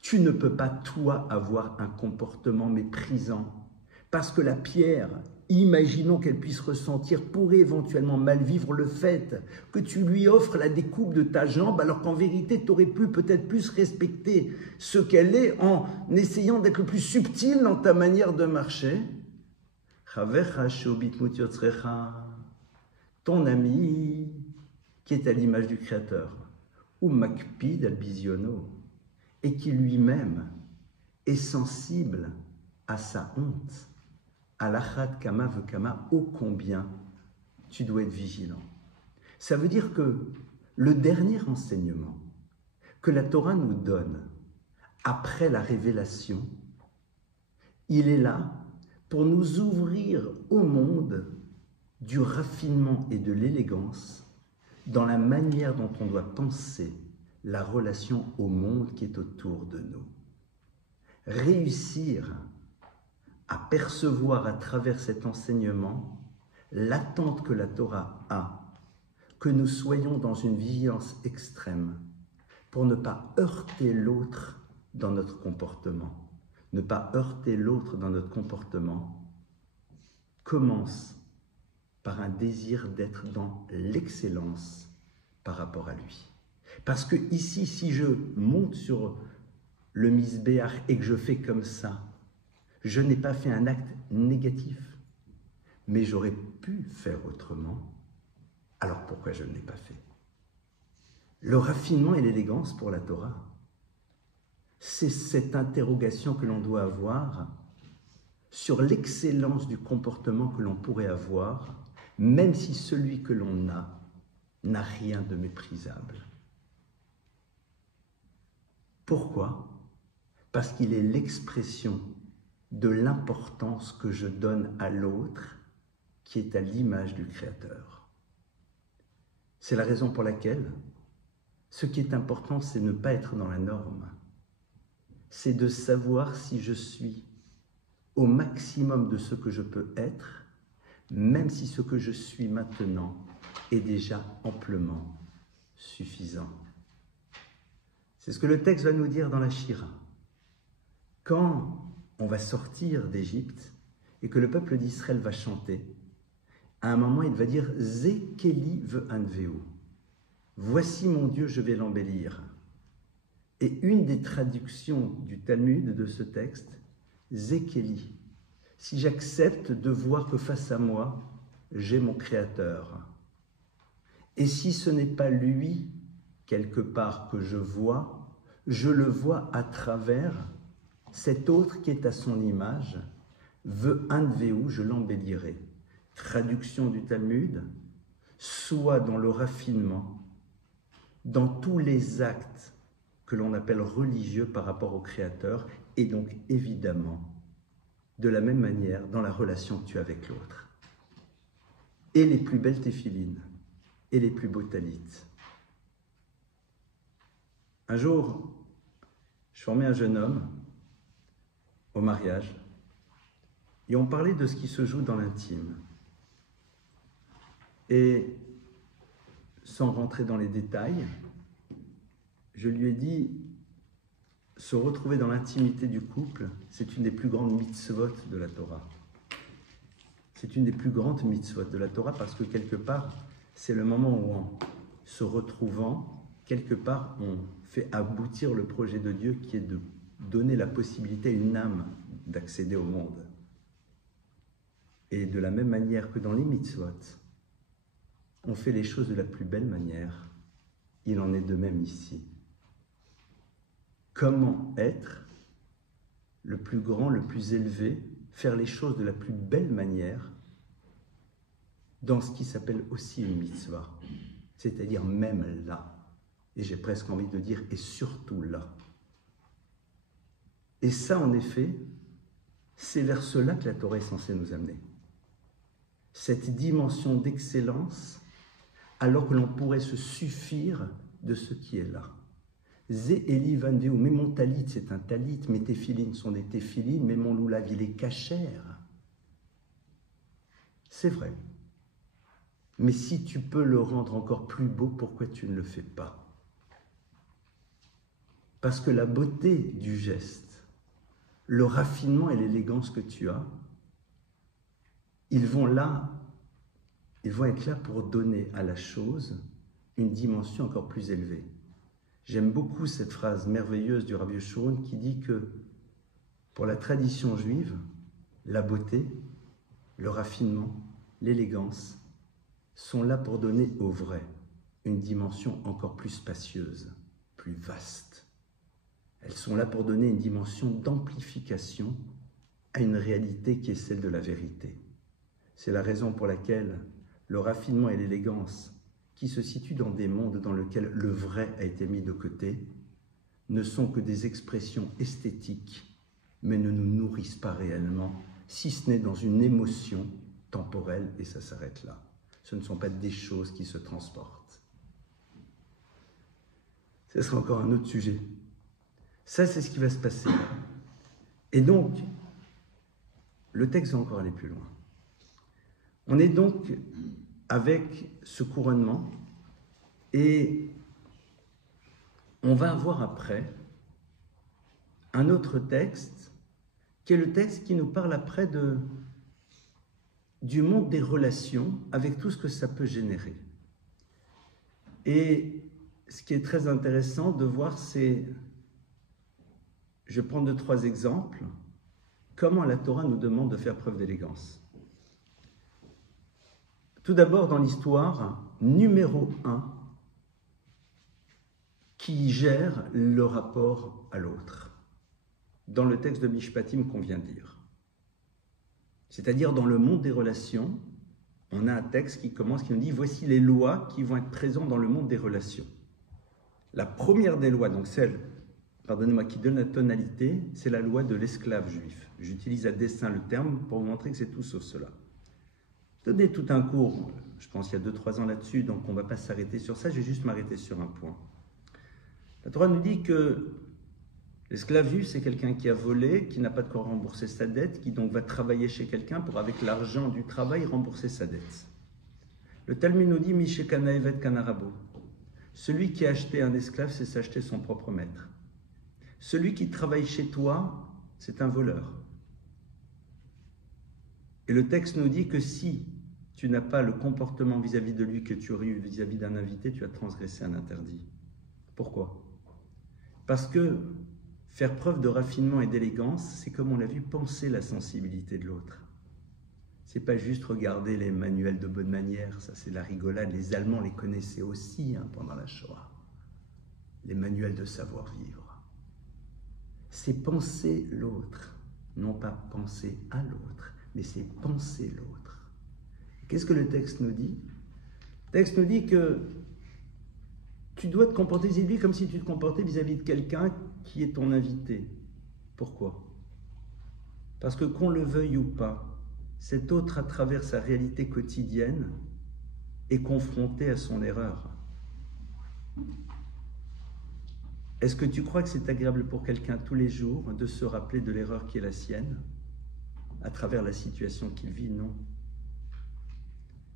tu ne peux pas toi avoir un comportement méprisant, parce que la pierre, imaginons qu'elle puisse ressentir, pourrait éventuellement mal vivre le fait que tu lui offres la découpe de ta jambe, alors qu'en vérité, tu aurais pu peut-être plus respecter ce qu'elle est en essayant d'être le plus subtil dans ta manière de marcher. Ton ami, qui est à l'image du Créateur, ou makpid al-biziono, et qui lui-même est sensible à sa honte, à l'achat kama vekama, ô combien tu dois être vigilant. Ça veut dire que le dernier enseignement que la Torah nous donne après la révélation, il est là pour nous ouvrir au monde du raffinement et de l'élégance dans la manière dont on doit penser la relation au monde qui est autour de nous. Réussir à percevoir à travers cet enseignement l'attente que la Torah a, que nous soyons dans une vigilance extrême pour ne pas heurter l'autre dans notre comportement. Ne pas heurter l'autre dans notre comportement commence par un désir d'être dans l'excellence par rapport à lui. Parce que ici, si je monte sur le misbéach et que je fais comme ça, je n'ai pas fait un acte négatif, mais j'aurais pu faire autrement. Alors pourquoi je ne l'ai pas fait? Le raffinement et l'élégance pour la Torah, c'est cette interrogation que l'on doit avoir sur l'excellence du comportement que l'on pourrait avoir, même si celui que l'on a n'a rien de méprisable. Pourquoi? Parce qu'il est l'expression de l'importance que je donne à l'autre qui est à l'image du Créateur. C'est la raison pour laquelle ce qui est important, c'est ne pas être dans la norme. C'est de savoir si je suis au maximum de ce que je peux être, même si ce que je suis maintenant est déjà amplement suffisant. C'est ce que le texte va nous dire dans la Shira. Quand on va sortir d'Égypte et que le peuple d'Israël va chanter, à un moment il va dire « Zekeli ve'anveu » « Voici mon Dieu, je vais l'embellir ». Et une des traductions du Talmud de ce texte, « Zekeli », si j'accepte de voir que face à moi, j'ai mon Créateur. Et si ce n'est pas lui, quelque part, que je le vois à travers cet autre qui est à son image, ve'anveu, je l'embellirai. Traduction du Talmud, soit dans le raffinement, dans tous les actes que l'on appelle religieux par rapport au Créateur, et donc évidemment, de la même manière, dans la relation que tu as avec l'autre. Et les plus belles téphilines, et les plus beaux talit. Un jour, je formais un jeune homme au mariage, et on parlait de ce qui se joue dans l'intime. Et sans rentrer dans les détails, je lui ai dit, se retrouver dans l'intimité du couple, c'est une des plus grandes mitzvot de la Torah. C'est une des plus grandes mitzvot de la Torah parce que quelque part, c'est le moment où en se retrouvant, quelque part, on fait aboutir le projet de Dieu qui est de donner la possibilité à une âme d'accéder au monde. Et de la même manière que dans les mitzvot, on fait les choses de la plus belle manière, il en est de même ici. Comment être le plus grand, le plus élevé faire les choses de la plus belle manière dans ce qui s'appelle aussi une mitzvah, c'est-à-dire même là, et j'ai presque envie de dire, et surtout là. Et ça, en effet, c'est vers cela que la Torah est censée nous amener. Cette dimension d'excellence, alors que l'on pourrait se suffire de ce qui est là. Zé Eli Van Veu, mais mon talit, c'est un talit, mes téphilines sont des téphilines, mais mon loulav, il est cachère. C'est vrai. Mais si tu peux le rendre encore plus beau, pourquoi tu ne le fais pas? Parce que la beauté du geste, le raffinement et l'élégance que tu as, ils vont être là pour donner à la chose une dimension encore plus élevée. J'aime beaucoup cette phrase merveilleuse du Rabbi Yeshurun qui dit que pour la tradition juive, la beauté, le raffinement, l'élégance sont là pour donner au vrai une dimension encore plus spacieuse, plus vaste. Elles sont là pour donner une dimension d'amplification à une réalité qui est celle de la vérité. C'est la raison pour laquelle le raffinement et l'élégance, qui se situent dans des mondes dans lesquels le vrai a été mis de côté, ne sont que des expressions esthétiques, mais ne nous nourrissent pas réellement, si ce n'est dans une émotion temporelle, et ça s'arrête là. Ce ne sont pas des choses qui se transportent. Ce sera encore un autre sujet. Ça, c'est ce qui va se passer. Et donc, le texte va encore aller plus loin. On est donc avec ce couronnement et on va avoir après un autre texte qui est le texte qui nous parle après du monde des relations avec tout ce que ça peut générer. Et ce qui est très intéressant de voir, c'est, je vais prendre 2-3 exemples, comment la Torah nous demande de faire preuve d'élégance. Tout d'abord, dans l'histoire, numéro 1, qui gère le rapport à l'autre, dans le texte de Mishpatim qu'on vient de lire. C'est-à-dire, dans le monde des relations, on a un texte qui commence, qui nous dit « Voici les lois qui vont être présentes dans le monde des relations ». La première des lois, donc celle, pardonnez-moi, qui donne la tonalité, c'est la loi de l'esclave juif. J'utilise à dessein le terme pour vous montrer que c'est tout sauf cela. Je donnais tout un cours, je pense il y a 2-3 ans là-dessus, donc on ne va pas s'arrêter sur ça, je vais juste m'arrêter sur un point. La Torah nous dit que l'esclave juif, c'est quelqu'un qui a volé, qui n'a pas de quoi rembourser sa dette, qui donc va travailler chez quelqu'un pour, avec l'argent du travail, rembourser sa dette. Le Talmud nous dit « Mishekana evet kanarabo ». Celui qui a acheté un esclave, c'est s'acheter son propre maître. Celui qui travaille chez toi, c'est un voleur. Et le texte nous dit que si tu n'as pas le comportement vis-à-vis de lui que tu aurais eu vis-à-vis d'un invité, tu as transgressé un interdit. Pourquoi? Parce que faire preuve de raffinement et d'élégance, c'est comme on l'a vu, penser la sensibilité de l'autre. C'est pas juste regarder les manuels de bonne manière, ça c'est la rigolade, les Allemands les connaissaient aussi pendant la Shoah. Les manuels de savoir-vivre. C'est penser l'autre, non pas penser à l'autre, mais c'est penser l'autre. Qu'est-ce que le texte nous dit? Le texte nous dit que tu dois te comporter vis-à-vis de lui comme si tu te comportais vis-à-vis de quelqu'un qui est ton invité. Pourquoi? Parce que qu'on le veuille ou pas, cet autre, à travers sa réalité quotidienne, est confronté à son erreur. Est-ce que tu crois que c'est agréable pour quelqu'un tous les jours de se rappeler de l'erreur qui est la sienne, à travers la situation qu'il vit? Non.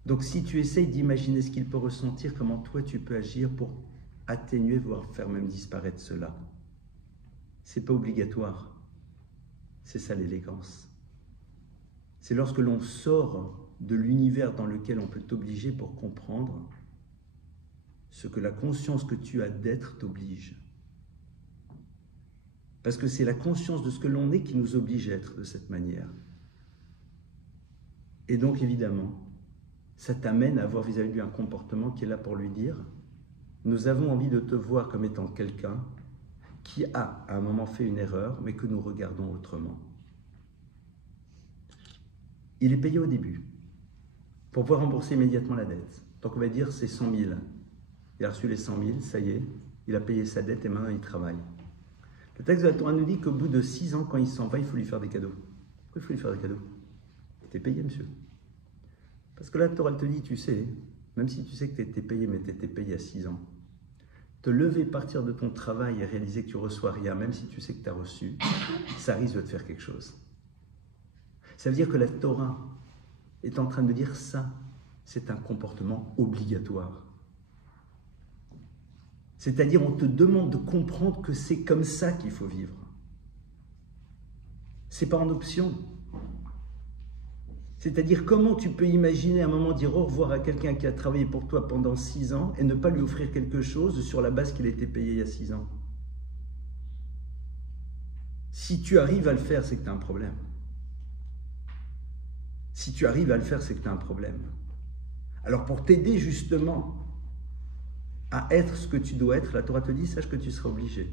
Donc si tu essayes d'imaginer ce qu'il peut ressentir, comment toi tu peux agir pour atténuer, voire faire même disparaître cela, c'est pas obligatoire. C'est ça l'élégance. C'est lorsque l'on sort de l'univers dans lequel on peut t'obliger pour comprendre ce que la conscience que tu as d'être t'oblige. Parce que c'est la conscience de ce que l'on est qui nous oblige à être de cette manière. Et donc évidemment, ça t'amène à avoir vis-à-vis de lui un comportement qui est là pour lui dire « Nous avons envie de te voir comme étant quelqu'un qui a à un moment fait une erreur, mais que nous regardons autrement. » il est payé au début pour pouvoir rembourser immédiatement la dette. Donc on va dire c'est 100 000. Il a reçu les 100 000, ça y est, il a payé sa dette et maintenant il travaille. Le texte de la Torah nous dit qu'au bout de 6 ans, quand il s'en va, il faut lui faire des cadeaux. Pourquoi il faut lui faire des cadeaux? Il était payé, monsieur. Parce que la Torah te dit, tu sais, même si tu sais que tu étais payé, mais tu étais payé à 6 ans, te lever, partir de ton travail et réaliser que tu reçois rien, même si tu sais que tu as reçu, ça risque de te faire quelque chose. Ça veut dire que la Torah est en train de dire ça, c'est un comportement obligatoire. C'est-à-dire, on te demande de comprendre que c'est comme ça qu'il faut vivre. C'est pas en option. C'est-à-dire, comment tu peux imaginer à un moment dire au revoir à quelqu'un qui a travaillé pour toi pendant 6 ans et ne pas lui offrir quelque chose sur la base qu'il a été payé il y a 6 ans? Si tu arrives à le faire, c'est que tu as un problème. Si tu arrives à le faire, c'est que tu as un problème. Alors, pour t'aider justement à être ce que tu dois être, la Torah te dit, sache que tu seras obligé.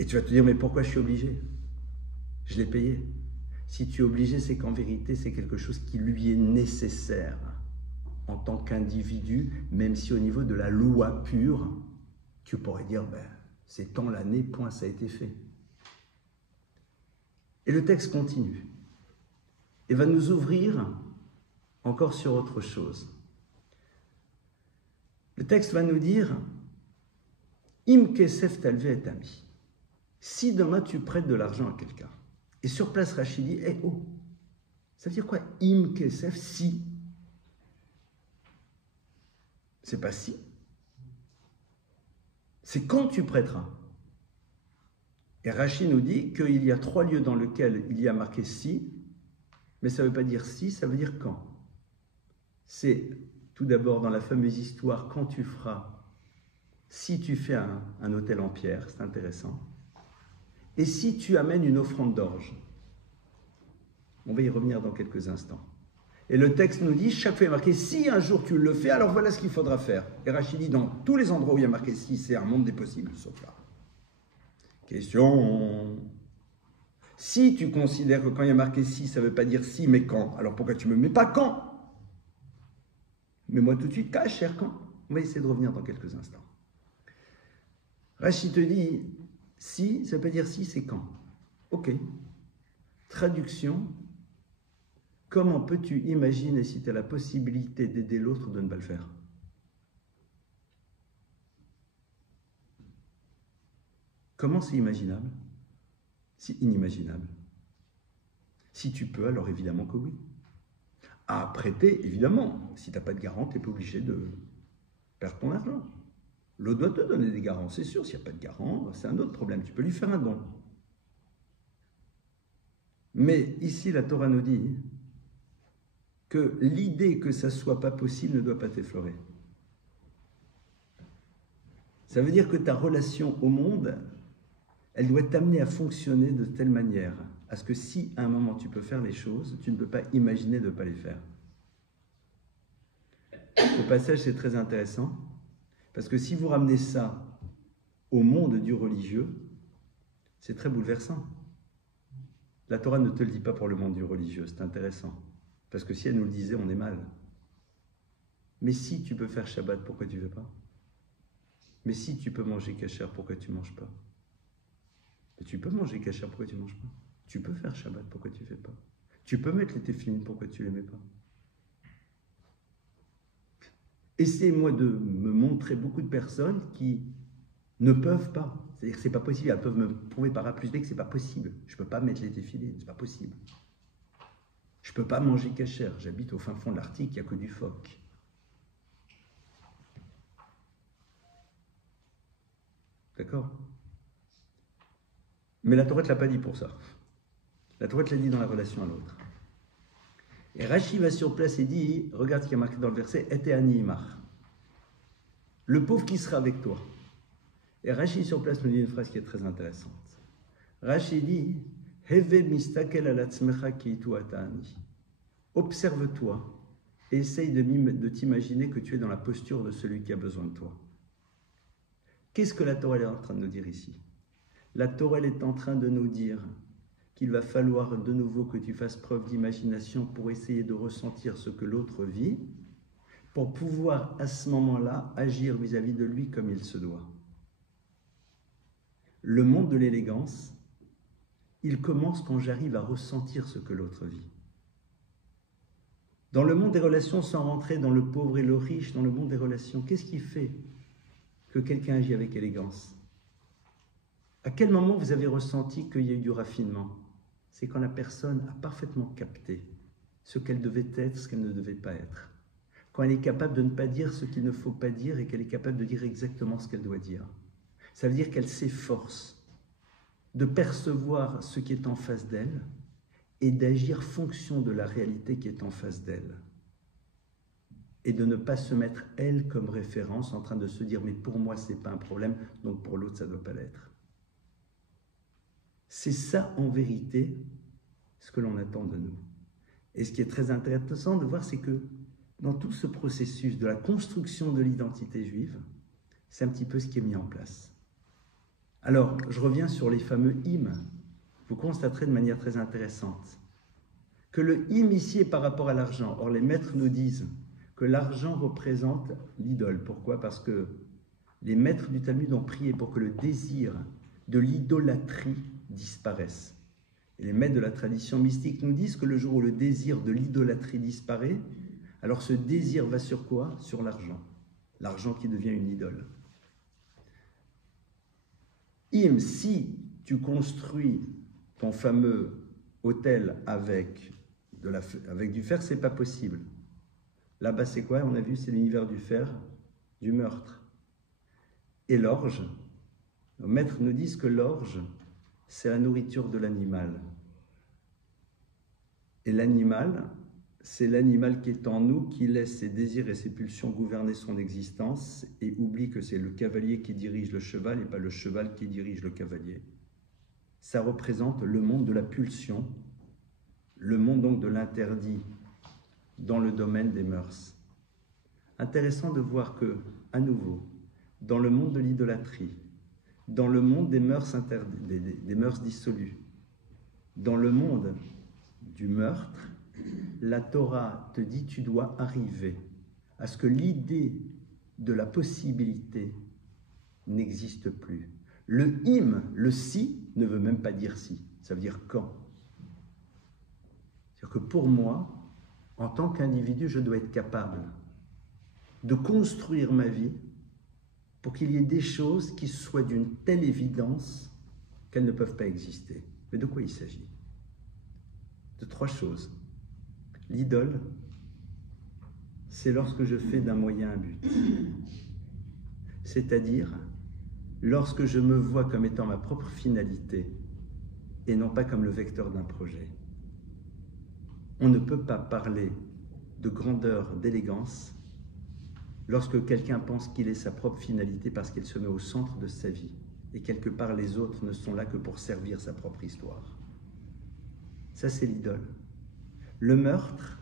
Et tu vas te dire, mais pourquoi je suis obligé? Je l'ai payé. Si tu es obligé, c'est qu'en vérité, c'est quelque chose qui lui est nécessaire en tant qu'individu, même si au niveau de la loi pure, tu pourrais dire, ben, c'est tant l'année, point, ça a été fait. Et le texte continue et va nous ouvrir encore sur autre chose. Le texte va nous dire, Im kesef talve et ami. Si demain tu prêtes de l'argent à quelqu'un, et sur place Rachid dit, eh oh, ça veut dire quoi, im kesef, si? C'est pas si. C'est quand tu prêteras. Et Rachid nous dit qu'il y a 3 lieux dans lesquels il y a marqué si, mais ça ne veut pas dire si, ça veut dire quand. C'est tout d'abord dans la fameuse histoire, quand tu feras, si tu fais un autel en pierre, c'est intéressant, et si tu amènes une offrande d'orge. On va y revenir dans quelques instants. Et le texte nous dit, chaque fois il y a marqué, si un jour tu le fais, alors voilà ce qu'il faudra faire. Et Rachid dit, dans tous les endroits où il y a marqué si, c'est un monde des possibles, sauf là. Question. Si tu considères que quand il y a marqué si, ça ne veut pas dire si, mais quand, alors pourquoi tu ne me mets pas quand? Mets-moi tout de suite, cache, cher quand. On va essayer de revenir dans quelques instants. Rachid te dit, si, ça veut pas dire si, c'est quand. Ok. Traduction. Comment peux-tu imaginer, si tu as la possibilité d'aider l'autre, de ne pas le faire? Comment c'est imaginable? C'est inimaginable. Si tu peux, alors évidemment que oui. À prêter, évidemment. Si tu n'as pas de garant, tu n'es pas obligé de perdre ton argent. L'autre doit te donner des garants, c'est sûr. S'il n'y a pas de garant, c'est un autre problème. Tu peux lui faire un don. Mais ici, la Torah nous dit que l'idée que ça ne soit pas possible ne doit pas t'effleurer. Ça veut dire que ta relation au monde, elle doit t'amener à fonctionner de telle manière à ce que si à un moment tu peux faire les choses, tu ne peux pas imaginer de ne pas les faire. Ce passage, c'est très intéressant, parce que si vous ramenez ça au monde du religieux, c'est très bouleversant. La Torah ne te le dit pas pour le monde du religieux, c'est intéressant. Parce que si elle nous le disait, on est mal. Mais si tu peux faire Shabbat, pourquoi tu ne fais pas? Mais si tu peux manger kasher, pourquoi tu ne manges pas? Mais tu peux manger kasher, pourquoi tu ne manges pas? Tu peux faire Shabbat, pourquoi tu ne fais pas? Tu peux mettre les téfilines, pourquoi tu ne les mets pas? Essayez-moi de me montrer beaucoup de personnes qui ne peuvent pas. C'est-à-dire que ce n'est pas possible. Elles peuvent me prouver par A plus B que ce n'est pas possible. Je ne peux pas mettre les téfilines, ce n'est pas possible. Je ne peux pas manger kasher. J'habite au fin fond de l'Arctique, il n'y a que du phoque. D'accord? Mais la Torah ne l'a pas dit pour ça. La Torah te l'a dit dans la relation à l'autre. Et Rashi va sur place et dit, regarde ce qui est marqué dans le verset, « Ete ani imach » le pauvre qui sera avec toi. Et Rashi sur place nous dit une phrase qui est très intéressante. Rashi dit, « Heve mistakel al atzmecha ki itu ata'ani » observe-toi et essaye de t'imaginer que tu es dans la posture de celui qui a besoin de toi. Qu'est-ce que la Torah est en train de nous dire ici? La Torah est en train de nous dire qu'il va falloir de nouveau que tu fasses preuve d'imagination pour essayer de ressentir ce que l'autre vit, pour pouvoir à ce moment-là agir vis-à-vis de lui comme il se doit. Le monde de l'élégance, il commence quand j'arrive à ressentir ce que l'autre vit. Dans le monde des relations, sans rentrer dans le pauvre et le riche, dans le monde des relations, qu'est-ce qui fait que quelqu'un agit avec élégance? À quel moment vous avez ressenti qu'il y a eu du raffinement? C'est quand la personne a parfaitement capté ce qu'elle devait être, ce qu'elle ne devait pas être. Quand elle est capable de ne pas dire ce qu'il ne faut pas dire et qu'elle est capable de dire exactement ce qu'elle doit dire. Ça veut dire qu'elle s'efforce de percevoir ce qui est en face d'elle et d'agir fonction de la réalité qui est en face d'elle. Et de ne pas se mettre, elle, comme référence, en train de se dire « mais pour moi, ce n'est pas un problème, donc pour l'autre, ça ne doit pas l'être ». C'est ça, en vérité, ce que l'on attend de nous. Et ce qui est très intéressant de voir, c'est que dans tout ce processus de la construction de l'identité juive, c'est un petit peu ce qui est mis en place. Alors, je reviens sur les fameux hymnes. Vous constaterez de manière très intéressante que le hymne ici est par rapport à l'argent. Or, les maîtres nous disent que l'argent représente l'idole. Pourquoi? Parce que les maîtres du Talmud ont prié pour que le désir de l'idolâtrie disparaisse. Et les maîtres de la tradition mystique nous disent que le jour où le désir de l'idolâtrie disparaît, alors ce désir va sur quoi? Sur l'argent. L'argent qui devient une idole. Si tu construis ton fameux hôtel avec du fer, c'est pas possible. Là-bas, c'est quoi? On a vu, c'est l'univers du fer, du meurtre. Et l'orge, nos maîtres nous disent que l'orge, c'est la nourriture de l'animal. Et l'animal, c'est l'animal qui est en nous, qui laisse ses désirs et ses pulsions gouverner son existence et oublie que c'est le cavalier qui dirige le cheval et pas le cheval qui dirige le cavalier. Ça représente le monde de la pulsion, le monde donc de l'interdit dans le domaine des mœurs. Intéressant de voir que, à nouveau, dans le monde de l'idolâtrie, dans le monde des mœurs des mœurs dissolues, dans le monde du meurtre, la Torah te dit tu dois arriver à ce que l'idée de la possibilité n'existe plus. Le hymne, le si, ne veut même pas dire si, ça veut dire quand. C'est-à-dire que pour moi, en tant qu'individu, je dois être capable de construire ma vie pour qu'il y ait des choses qui soient d'une telle évidence qu'elles ne peuvent pas exister. Mais de quoi il s'agit? De 3 choses. L'idole, c'est lorsque je fais d'un moyen un but. C'est-à-dire, lorsque je me vois comme étant ma propre finalité et non pas comme le vecteur d'un projet. On ne peut pas parler de grandeur, d'élégance, lorsque quelqu'un pense qu'il est sa propre finalité parce qu'il se met au centre de sa vie et quelque part les autres ne sont là que pour servir sa propre histoire. Ça, c'est l'idole. Le meurtre,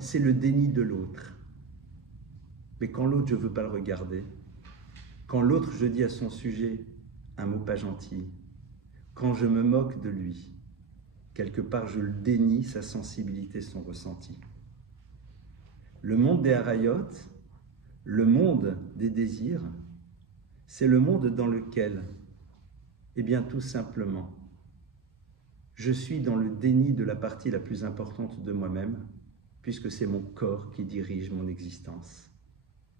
c'est le déni de l'autre. Mais quand l'autre, je ne veux pas le regarder, quand l'autre, je dis à son sujet un mot pas gentil, quand je me moque de lui, quelque part, je le dénie, sa sensibilité, son ressenti. Le monde des harayot, le monde des désirs, c'est le monde dans lequel, eh bien, tout simplement, je suis dans le déni de la partie la plus importante de moi-même, puisque c'est mon corps qui dirige mon existence.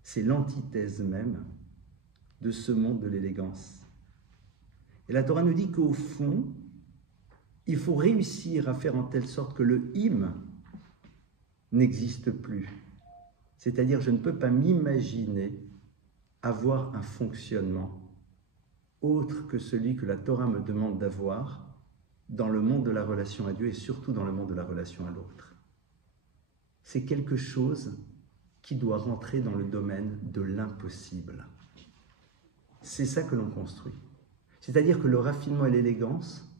C'est l'antithèse même de ce monde de l'élégance. Et la Torah nous dit qu'au fond, il faut réussir à faire en telle sorte que le hymne n'existe plus. C'est-à-dire, je ne peux pas m'imaginer avoir un fonctionnement autre que celui que la Torah me demande d'avoir dans le monde de la relation à Dieu et surtout dans le monde de la relation à l'autre. C'est quelque chose qui doit rentrer dans le domaine de l'impossible. C'est ça que l'on construit. C'est-à-dire que le raffinement et l'élégance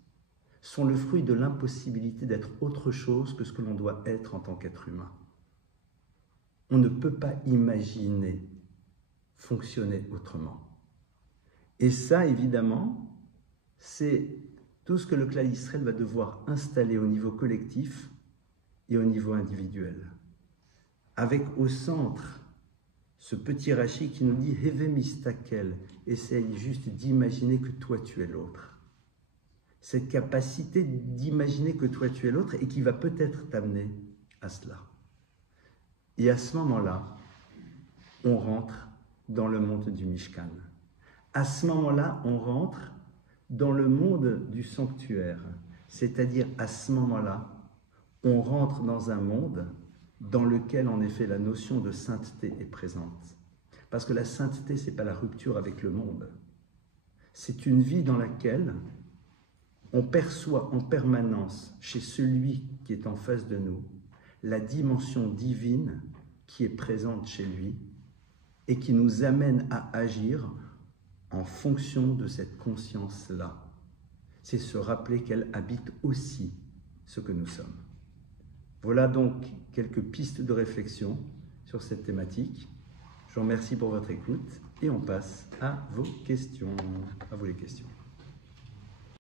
sont le fruit de l'impossibilité d'être autre chose que ce que l'on doit être en tant qu'être humain. On ne peut pas imaginer fonctionner autrement. Et ça, évidemment, c'est tout ce que le clan Israël va devoir installer au niveau collectif et au niveau individuel. Avec au centre ce petit Rashi qui nous dit « Heve mistakel », essaye juste d'imaginer que toi tu es l'autre. Cette capacité d'imaginer que toi tu es l'autre et qui va peut-être t'amener à cela. Et à ce moment-là, on rentre dans le monde du Mishkan. À ce moment-là, on rentre dans le monde du sanctuaire. C'est-à-dire, à ce moment-là, on rentre dans un monde dans lequel, en effet, la notion de sainteté est présente. Parce que la sainteté, ce n'est pas la rupture avec le monde. C'est une vie dans laquelle on perçoit en permanence, chez celui qui est en face de nous, la dimension divine qui est présente chez lui et qui nous amène à agir en fonction de cette conscience-là. C'est se rappeler qu'elle habite aussi ce que nous sommes. Voilà donc quelques pistes de réflexion sur cette thématique. Je vous remercie pour votre écoute et on passe à vos questions. À vous les questions.